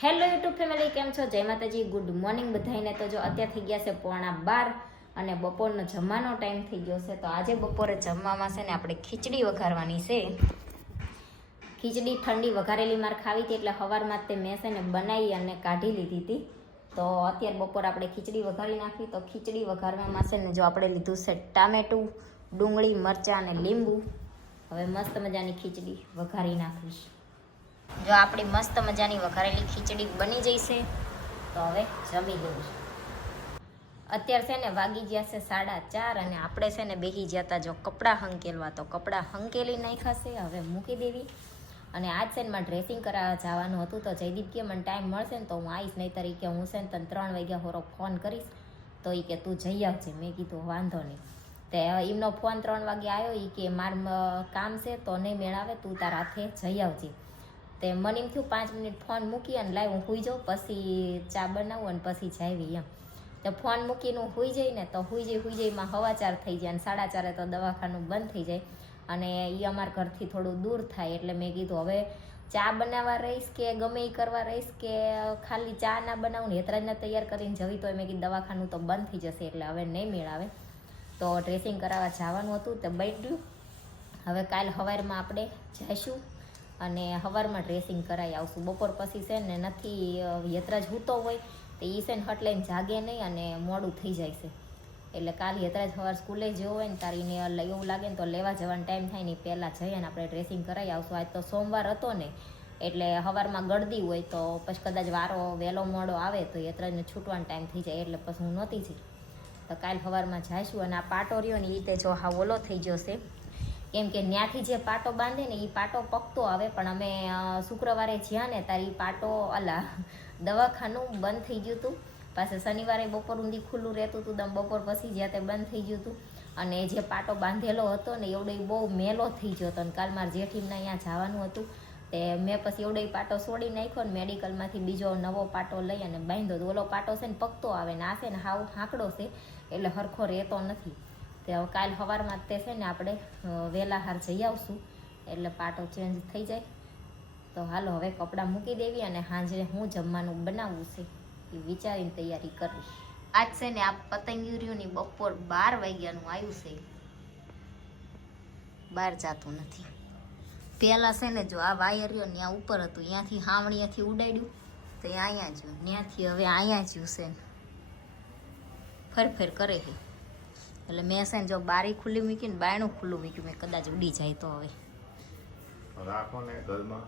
Hello YouTube family, કેમ છો? જય માતાજી, ગુડ મોર્નિંગ બધાને. તો જો અત્યારે થઈ ગયા છે 11:15 અને બપોરનો જમવાનો ટાઈમ થઈ ગયો છે. તો આજે બપોરે જમવામાં છે ને આપણે ખીચડી વઘારવાની છે. ખીચડી ઠંડી વઘારેલી માર ખાવી હતી એટલે સવારમાં તે મેં છે ને બનાવી અને કાઢી લીધી હતી. તો અત્યારે બપોર આપણે ખીચડી વઘારી નાખી. તો ખીચડી વઘારવામાં છે ને જો આપણે લીધું છે ટામેટું, ડુંગળી, મરચાં અને લીંબુ. હવે મસ્ત મજાની ખીચડી વઘારી નાખીશ. જો આપણી મસ્ત મજાની વઘારેલી ખીચડી બની જઈશે તો હવે જમી લઈશું. અત્યારે છે ને વાગી ગયા છે 4:30 અને આપણે છે ને બેસી ગયા હતા જો કપડાં હંકેલવા. તો કપડાં હંકેલી નાખ્યા છે, હવે મૂકી દેવી. અને આજ છે ને મારે ડ્રેસિંગ કરાવવા જવાનું હતું. તો જયદીપ કે મને ટાઈમ મળશે ને તો હું આવીશ, નહીં તરીકે હું છે ને તને 3 વાગ્યા હોરો ફોન કરીશ. તો એ કે તું જઈ આવજે. મેં કીધું વાંધો નહીં. તે એમનો ફોન 3 વાગે આવ્યો. એ કે મારું કામ છે તો નહીં મેળાવે, તું તારા હાથે જઈ આવજે. તે મને એમ થયું 5 મિનિટ ફોન મૂકી અને લાવ હું સૂઈ જાઉં, પછી ચા બનાવું અને પછી જાવી એમ. તો ફોન મૂકીને હું સૂઈ જઈ ને તો સૂઈ જઈમાં 4:15 થઈ જાય અને 4:30 તો દવાખાનું બંધ થઈ જાય. અને એ અમારા ઘરથી થોડું દૂર થાય એટલે મેં કીધું હવે ચા બનાવવા રહીશ કે ગમે એ કરવા રહીશ કે ખાલી ચા ના બનાવું ને હેતરાજને તૈયાર કરીને જવી. તો મેં કીધું દવાખાનું તો બંધ થઈ જશે એટલે હવે નહીં મેળાવે. તો ડ્રેસિંગ કરાવવા જવાનું હતું તે બદલ્યું. હવે કાલ સવારમાં આપણે જઈશું અને સવારમાં ડ્રેસિંગ કરાવી આવશું. બપોર પછી છે ને નથી યતરાજ હૂતો હોય તો એ છે ને હટ લઈને જાગે નહીં અને મોડું થઈ જાય છે. એટલે કાલ યતરાજ સવાર સ્કૂલે જવો હોય ને તારીને એવું લાગે ને તો લેવા જવાનો ટાઈમ થાય ને પહેલાં જઈએ ને આપણે ડ્રેસિંગ કરાવી આવશું. આજ તો સોમવાર હતો ને એટલે સવારમાં ગળદી હોય તો પછી કદાચ વારો વહેલો મોડો આવે તો યતરાજને છૂટવાનો ટાઈમ થઈ જાય એટલે પછી હું નહોતી જઈ. તો કાલ સવારમાં જઈશું. અને આ પાટો રહ્યો ને એ રીતે જો હા ઓલો થઈ ગયો છે, કેમ કે ત્યાંથી જે પાટો બાંધે ને એ પાટો પકતો આવે. પણ અમે શુક્રવારે જ્યાં ને તારી પાટો દવાખાનું બંધ થઈ ગયું હતું. પાછું શનિવારે બપોર ઊંધી ખુલ્લું રહેતું હતું, દમ બપોર પછી જ્યાં તે બંધ થઈ ગયું હતું. અને જે પાટો બાંધેલો હતો ને એવડો બહુ મેલો થઈ ગયો હતો. અને કાલ મારે જેઠીને અહીંયા જવાનું હતું તે મેં પછી એવડો પાટો છોડી નાખ્યો ને મેડિકલમાંથી બીજો નવો પાટો લઈ અને બાંધ્યો. ઓલો પાટો છે ને પકતો આવે ને આ છે ને હાવ હાંકડો છે એટલે હરખો રહેતો નથી. તે હવે કાલ સવારમાં તે છે ને આપણે વહેલા હાર જઈ આવશું એટલે પાટો ચેન્જ થઈ જાય. તો હાલો હવે કપડાં મૂકી દેવી અને સાંજે હું જમવાનું બનાવવું છે એ વિચારીને તૈયારી કરીશ. આજ છે ને આ પતંગિયુની બપોર 12 વાગ્યાનું આવ્યું છે, બહાર જાતું નથી. પહેલાં છે ને જો આ વાયર રહ્યો ત્યાં ઉપર હતું, ત્યાંથી હાવણીયાથી ઉડાડ્યું તો અહીંયા જ ત્યાંથી હવે અહીંયા જ છે ને ફેર કરે છે. એટલે મેં છે ને જો બારી ખુલ્લી મૂકી ને બાયણું ખુલ્લું મૂક્યું, મેં કદાચ ઉડી જાય તો હવે રાખો ને ઘરમાં.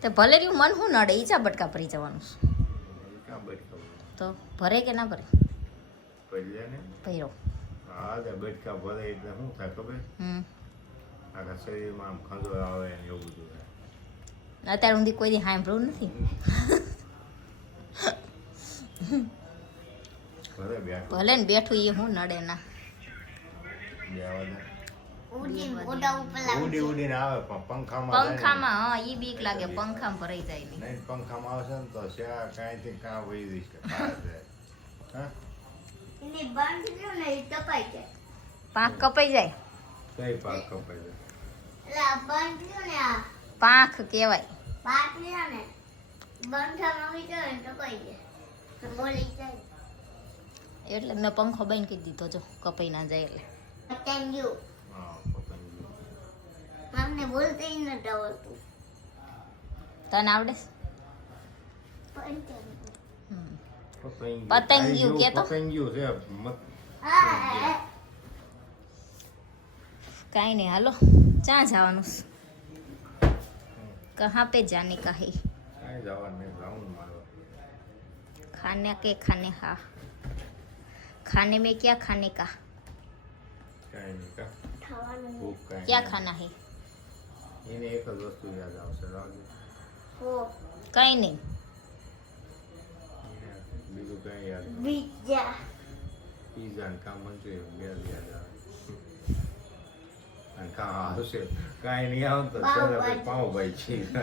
તો ભલે રહ્યું મન શું નડે, ઈચા બટકા ભરી જવાનું તો ભરે કે ના ભરે ભર્યો. હા બટકા ભરે એટલે શું થાય ખબર? આખા શરીરમાં આમ ખંજોર આવે ને એવું બધું થાય. અત્યાર સુધી કોઈ દી સાંભળ્યું નથી. ભલે ને બેઠું એ શું નડે ના. ઉડીને આવે પણ પંખામાં હા ઈ બીક લાગે, પંખામાં ભરાઈ જાય નહીં. પંખામાં આવશે ને તો શા કાંઈથી કાં વહી જઈશ કે પાંખ કપાઈ જાય. કઈ પાક કપાઈ જાય? પાંખ કહેવાય. એટલે મેં પંખો બંધ કરી દીધો જો કપાઈ ના જાય એટલે. મને બોલતે નથી આવડતું. તને આવડે? પતંગિયું કેતો પતંગિયું છે. કાંઈ નહીં, હાલો ક્યાં જવાનું? કहाँ पे जाने का है? કાંઈ જવાનું નહીં, રાઉન્ડ મારવા. खाने के खाने हाँ खाने में क्या खाने का? કાંઈ નહીં કા ખાવાનું ભૂખ કાંઈ क्या નહીં. खाना है? એને એક જ વસ્તુ યાદ આવશે રાવજી. કઈ નહીં. બીજું કઈ યાદ નહીં. બીજા પીઝા ને કાં મંચુરિયન બે જ યાદ આવે. અને કાં આવશે કાંઈ નહીં આવે તો પાવભાજી છે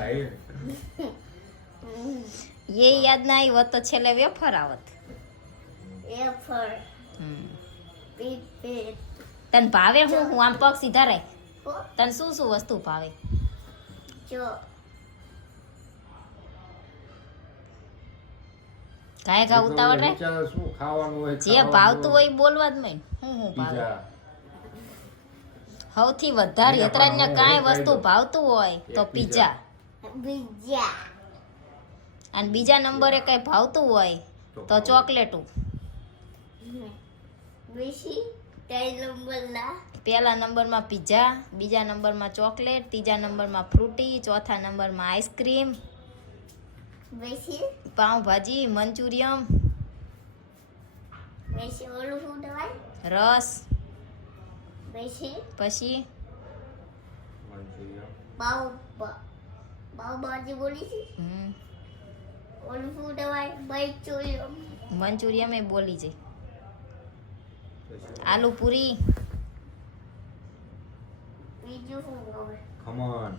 ये याद ના આવ્યો તો છેલ્લે વેફર આવત. એફર પીપે તને ભાવે હું આમ પગ સીધા રાખ. તને શું શું વસ્તુ ભાવે? જો કાંઈ ઘા ઉતાવળ રે વિચારે શું ખાવાનું હોય, જે ખાવાનું ભાવતું હોય ઈ બોલવા જ મેં હું ભાવે પીઝા, સૌથી વધારે એને યતરાજને પણ કાંઈ હું વસ્તુ ખાઈ ભાવતું હોય તો એક પીઝા બીજા અને બીજા નંબરે કઈ ભાવતું હોય તો ચોકલેટું બેસી ત્રણ નંબરના પહેલા નંબરમાં પીઝા, બીજા નંબરમાં ચોકલેટ, ત્રીજા નંબરમાં ફ્રૂટી, ચોથા નંબરમાં આઈસ્ક્રીમ, બેસી પાઉંભાજી, મંચુરિયમ, બેસી ઓલું શું કહેવાય રસ, બેસી પછી મંચુરિયન, પાવભાજી બોલી છે ઓલું શું કહેવાય મંચુરિયમ મંચુરિયમ એ બોલી જાય, પછી આલુ પૂરી, બીજું શું ખબર ખમણ,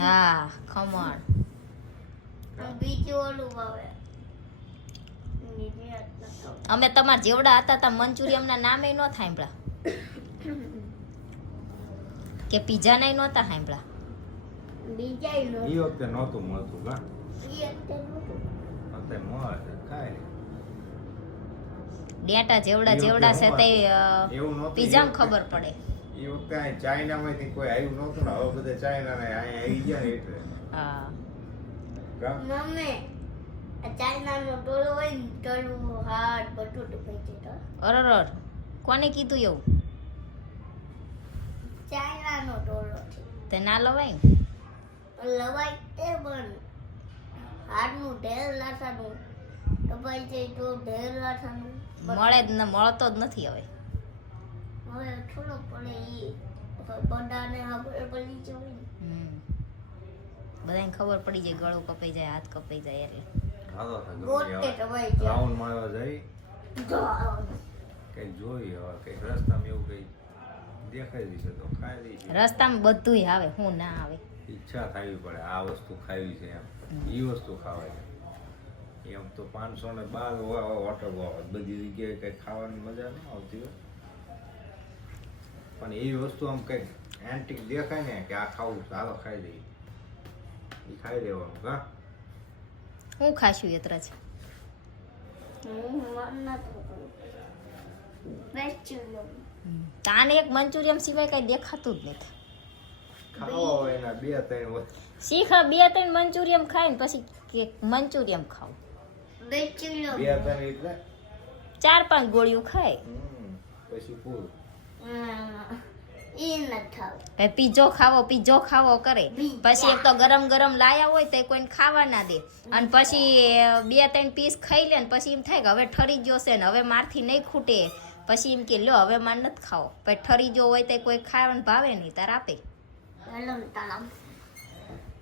હા ખમણ, અને બીજું ઓલું ભાવે અમે તમારા જેવડા હતા તા મંચુરિયમના નામે ન સાંભળ્યા કે પીઝા ના નહોતા સાંભળ્યા. બીજા એ વખતે નહોતું મળતું કા, અત્યારે મળે છે, ખાય. ડેટા જેવડા એ વખતે જેવડા છે તે એવું નહોતું. પીઝામાં એ ખબર પડે. એ વખતે અહીં ચાઇનામાંથી કોઈ આવ્યું નહોતું ને, હવે બધા ચાઇના ને અહીંયા આવી ગયા ને એટલે હા કા? મમ્મી આ ચાઇનાનો ટોળો હોય ને ટોળું હાથ બટુટું થઈ જતો અરર કોને કીધું એવું? ચાઇનાનો ટોળો છે તે ના લવાય ને? લવાય તે પણ હાડનું ઢેર લાઠાનું કપાઈ જાય તો ઢેર લાઠાનું મળે જ ન મળતો જ નથી હવે. હવે થોડો પડે એ બધાને ખબર પડી જાય ને. બધાને ખબર પડી જાય ગળું કપાઈ જાય, હાથ કપાઈ જાય એટલે હાલો તો ગમે ગોતે હવે. કપાઈ જાય રાઉન્ડ મારવા જઈ કઈ જોઈ હવે કઈ રસ્તામાં એવું કઈ દેખાઈ દીધું તો ખાઈ દઈશું. રસ્તામાં બધુંય આવે, હું ના આવે. ઈચ્છા થવી પડે આ વસ્તુ ખાવી છે એમ, એ વસ્તુ ખાવાય છે એમ તો 512 હોટલ હોય બધી જગ્યાએ કઈ ખાવાની મજા ન આવતી હોય, પણ એવી વસ્તુ આમ કઈ એન્ટિક દેખાય ને કે આ ખાવું ચાલો ખાઈ દઈએ, એ ખાઈ લેવાનું કા. હું ખાશું યત્ર છે તાને એક મંચુરિયમ સિવાય કઈ દેખાતું જ નથી. ખાવા હોય એના 2-3 વસ્તુ શીખા 2-3 મંચુરિયમ ખાય ને પછી કે મંચુરિયમ ખાવું, 2-3 એટલે 4-5 ગોળીઓ ખાય. પછી પૂરું. ભાઈ પીઝો ખાવો કરે, પછી એક તો ગરમ ગરમ લાયા હોય તો કોઈને ખાવા ના દે, અને પછી 2-3 પીસ ખાઈ લે ને પછી એમ થાય કે હવે ઠરી ગયો છે ને હવે મારથી નહીં ખૂટે, પછી એમ કે લ્યો હવે માર નથી ખાવો. પછી ઠરી ગયો હોય તો કોઈ ખાવાનું ભાવે નહીં તાર આપે.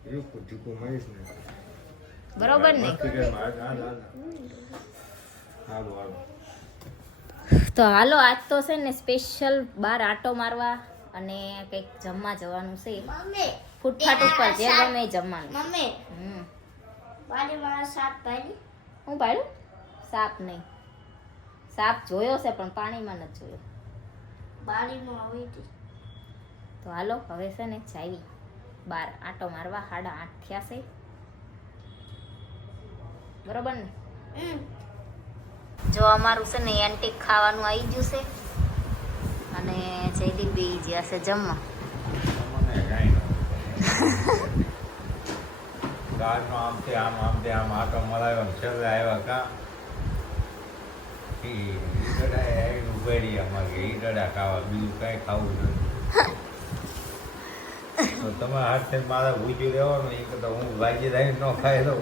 એવું ટીકું મળીશ ને બરોબર ને? તો હાલો આજ તો છે ને સ્પેશિયલ બહાર આટો મારવા અને કંઈક જમવા જવાનું છે. ફૂટપાથ ઉપર જે ગમે એ જમવાનું. હું પાડ્યું? સાપ નહીં, સાપ જોયો છે પણ પાણીમાં નથી જોયો. તો હાલો હવે છે ને જાવી બહાર આટો મારવા. 8:30 થયા છે, બરોબર ને? જો અમારું છે ને એન્ટિક ખાવાનું આવી ગયું છે અને જયદીપ બી જ્યાં છે જમવા. ગાડનો આમથી આમ આટો મરાવ્યો ને છેલ્લે આવ્યા કા ઈડડા ઉભેડી અમારે ઈડડા ખાવા, બીજું કઈ ખાવું નથી. તો તમારા હાથે મારા ભૂજ્યું રહેવાનું, એ કરતા હું ભાજી રહી ન ખાઈ દઉં.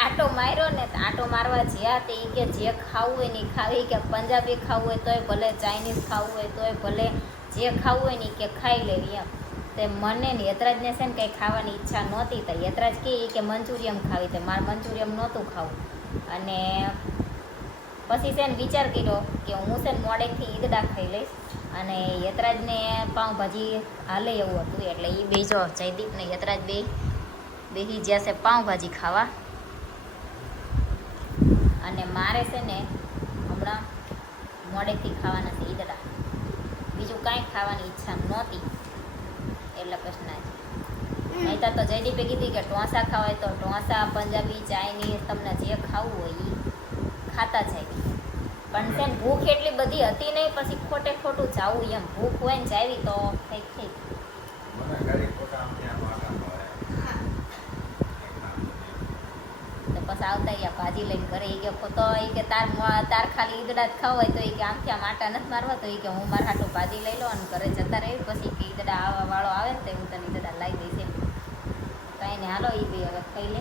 આટો માર્યો ને, આટો મારવા જ્યાં તે કે જે ખાવું હોય ને ખાવી, કે પંજાબી ખાવું હોય તોય ભલે, ચાઇનીઝ ખાવું હોય તોય ભલે, જે ખાવું હોય ને કે ખાઈ લેવી એમ. તે મને ને યતરાજને છે ને કંઈ ખાવાની ઈચ્છા નહોતી, તો યતરાજ કે મંચુરિયમ ખાવી, તો મારે મંચુરિયમ નહોતું ખાવું. અને પછી છે ને વિચાર કર્યો કે હું છે ને મોડેકથી ઈદડા ખાઈ લઈશ, અને યતરાજને પાઉંભાજી હાલે એવું હતું એટલે એ બે જો જયદીપ ને યતરાજ બેહી જ્યાં છે પાઉંભાજી ખાવા. અને મારે છે ને હમણાં મોડેથી ખાવાના છે ઈદડા, બીજું કાંઈ ખાવાની ઈચ્છા નહોતી એટલે પછી ના. નહીં તો જયદીપે કીધી કે ઢોસા ખાવા હોય તો ઢોસા પંજાબી ચાઇનીઝ તમને જે ખાવું હોય એ ખાતા જાય. પણ છે ને ભૂખ એટલી બધી હતી નહીં, પછી ખોટે ખોટું જાવું એમ. ભૂખ હોય ને જાવી તો કંઈક થઈ. મને ઘરે ખોટા આમ ત્યાં વાટા મળે. તો પછી આવતા રહ્યા ભાજી લઈને ઘરે. એ કે તો એ કે તાર ખાલી ઈદડા જ ખાવા હોય તો એ કે આમથી આમ આટા નથી મારવા, તો એ કે હું મારા હાટું ભાજી લઈ લો અને ઘરે જતા રહી. પછી કે ઈદડા આવા વાળો આવે ને તો હું તને ઈદડા લાવી દઈશ એમ. કાંઈ નહીં, હાલો એ બી હવે ખાઈ લે.